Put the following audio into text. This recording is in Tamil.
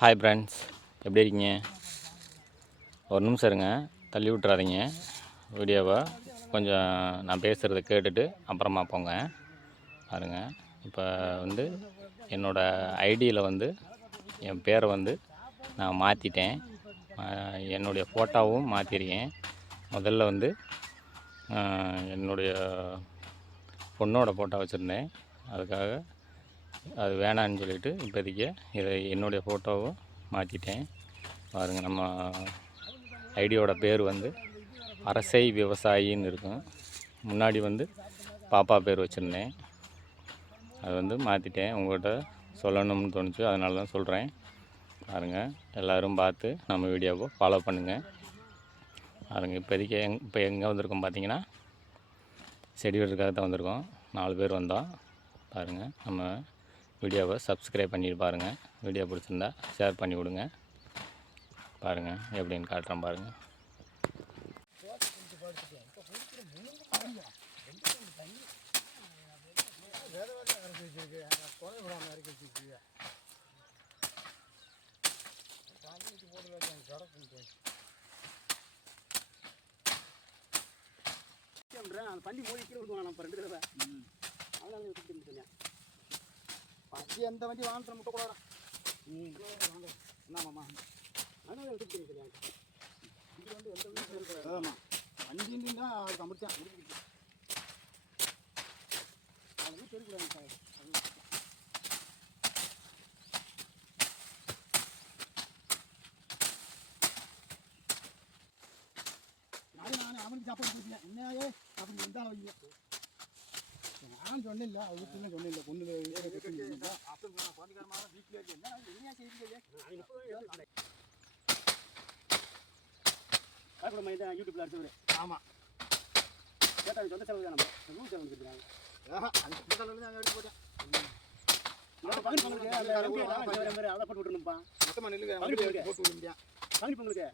ஹாய் ஃப்ரெண்ட்ஸ், எப்படி இருக்கீங்க? ஒரு நிமிஷம் இருங்க, தள்ளி விட்றாதீங்க வீடியோவை. கொஞ்சம் நான் பேசுகிறத கேட்டுட்டு அப்புறமா போங்க. பாருங்கள், இப்போ வந்து என்னோடய ஐடியில் வந்து என் பேரை வந்து நான் மாற்றிட்டேன். என்னுடைய ஃபோட்டோவும் மாற்றிருக்கேன். முதல்ல வந்து என்னுடைய பொண்ணோட ஃபோட்டோ வச்சுருந்தேன். அதுக்காக அது வேணான்னு சொல்லிவிட்டு இப்போதைக்கு இதை என்னுடைய ஃபோட்டோவை மாற்றிட்டேன். பாருங்கள், நம்ம ஐடியோட பேர் வந்து அரசை விவசாயின்னு இருக்கும். முன்னாடி வந்து பாப்பா பேர் வச்சுருந்தேன். அது வந்து மாற்றிட்டேன். உங்கள்கிட்ட சொல்லணும்னு தோணுச்சு, அதனால தான் சொல்கிறேன். பாருங்கள், எல்லோரும் பார்த்து நம்ம வீடியோவை ஃபாலோ பண்ணுங்கள். பாருங்கள், இப்போதைக்கு இப்போ எங்கே வந்திருக்கோம் பார்த்தீங்கன்னா, செடி வெட்டுறதுக்காக தான் வந்திருக்கோம். 4 பேர் வந்தோம். பாருங்கள், நம்ம வீடியோவை சப்ஸ்கிரைப் பண்ணிட்டு பாருங்கள். வீடியோ பிடிச்சிருந்தா ஷேர் பண்ணி விடுங்க. பாருங்கள் எப்படின்னு காட்டுறேன் பாருங்கள். பள்ளி மோதி கீழே விடுவாங்க. நம்ம 2 தடவை அதனால பசி எந்த வண்டி வாங்க முட்டை கூட வாங்க என்னமாம்மா அதனால விட்டு தெரியும். இது வந்து எந்த வண்டி இருக்காது. ஆமாம், வண்டின்னா அதுக்கு அமிர்தான் அது வந்து தெரிவிக்கிறாங்க சார். நானே அவனுக்கு சாப்பாடு கொடுத்தேன். என்னையே அப்படி இருந்தாலும் வைங்க. நான் சொன்னில்ல, அவருக்குன்னு சொன்னில்ல, பொண்ணு பாண்டிகாரமாக வீட்டில் இருக்கு. என்ன இனியா செய்தியே காய்கூட மைதான் யூடியூப்ல அடிச்சவர். ஆமாம், கேட்டால் சொந்த செலவு தான். நம்ம ரூல் செலவு கொடுத்துருக்காங்க. அந்த செலவு தான் எடுத்து போட்டேன். அதை போட்டு விட்டுருணும்ப்பா. மொத்தமாக நெல்லுக்கு போட்டு விட முடியாது. பங்குனி பொங்கலுக்கு